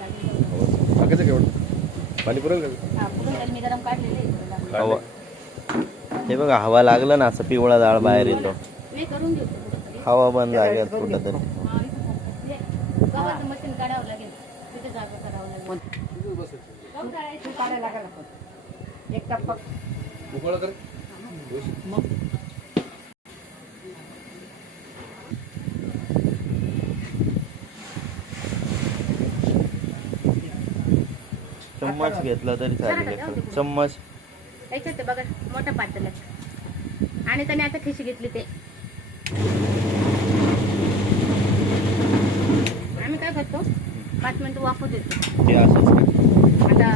टाकायचं केवढं पाणी पुरेल का? मी गरम काढलेले हवा हे बघा, हवा लागलं ना असं पिवळा जाळ बाहेर येतो. मी करून घेतो. हवा बंद जागेत कुठं तरी. गव्हाचं मशीन काढावं लागेल, तिथे जागा करावं लागेल. काढायला लागेल आपण. एक टप्पा उकळा कर. मग चम्मच घेतला तरी चालेल. चम्मच याच्यात ते बघा मोठं पातेलं आणि त्याने आता खिशी घेतली ते आम्ही काय करतो 5 मिनिटं वाफू देतो. ते असंच आता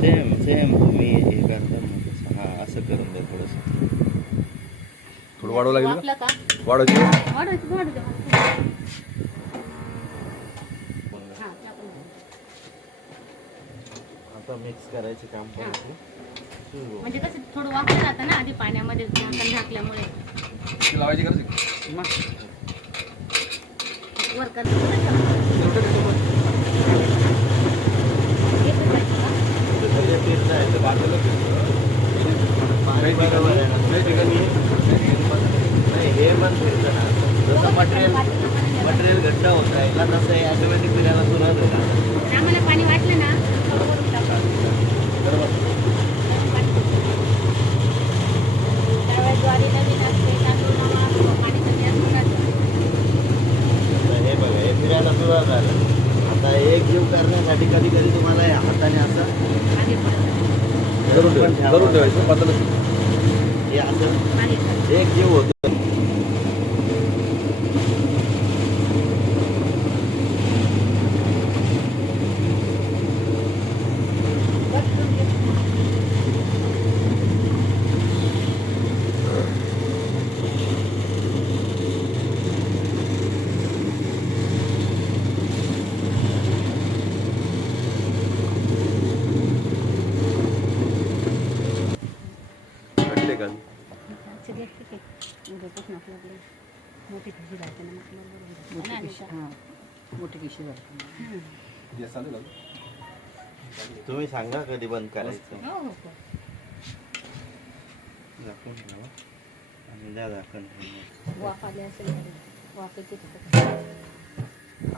सेम सेम तुम्ही हे करता ना तसं. हा असं करून द्या थोडंसं. थोडं वाढवं लागेल वाफलं का? का वाढवायची वाढू दे. आता मिक्स करायचे काम करायचं. म्हणजे कसं थोडं वाफलं जातं ना आधी पाण्यामध्ये झाकण झाकल्यामुळे. ती लावायची करायची वर करतो हे पण फिरतं ना जसं मटेरियल घट्ट होत राहिला तसं हे ऑटोमॅटिक फिरायला सुरुवात होईल. आम्हाला पाणी वाटलं ना त्यावेळेस ज्वारी नवीन असते पाणी कमी असतं. हे बघा हे फिरायला सुरुवात झालं. आता एक जीव करण्यासाठी कधी कधी तुम्हाला हे हाताने असं करून ठेवायचं पातळ. हे असं एक जीव होतो. तुम्ही सांगा कधी बंद करायचं. झाकून ठेवा आणि द्या झाकण.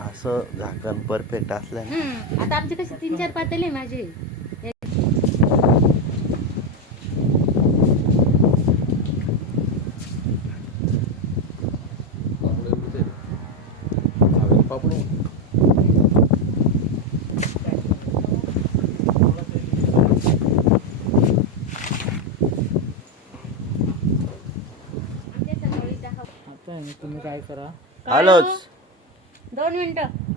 असं झाकण परफेक्ट असलं ना. आता आमचे कसे 3-4 पातेले माझे. तुम्ही काय करा हॅलोच 2 मिनिटं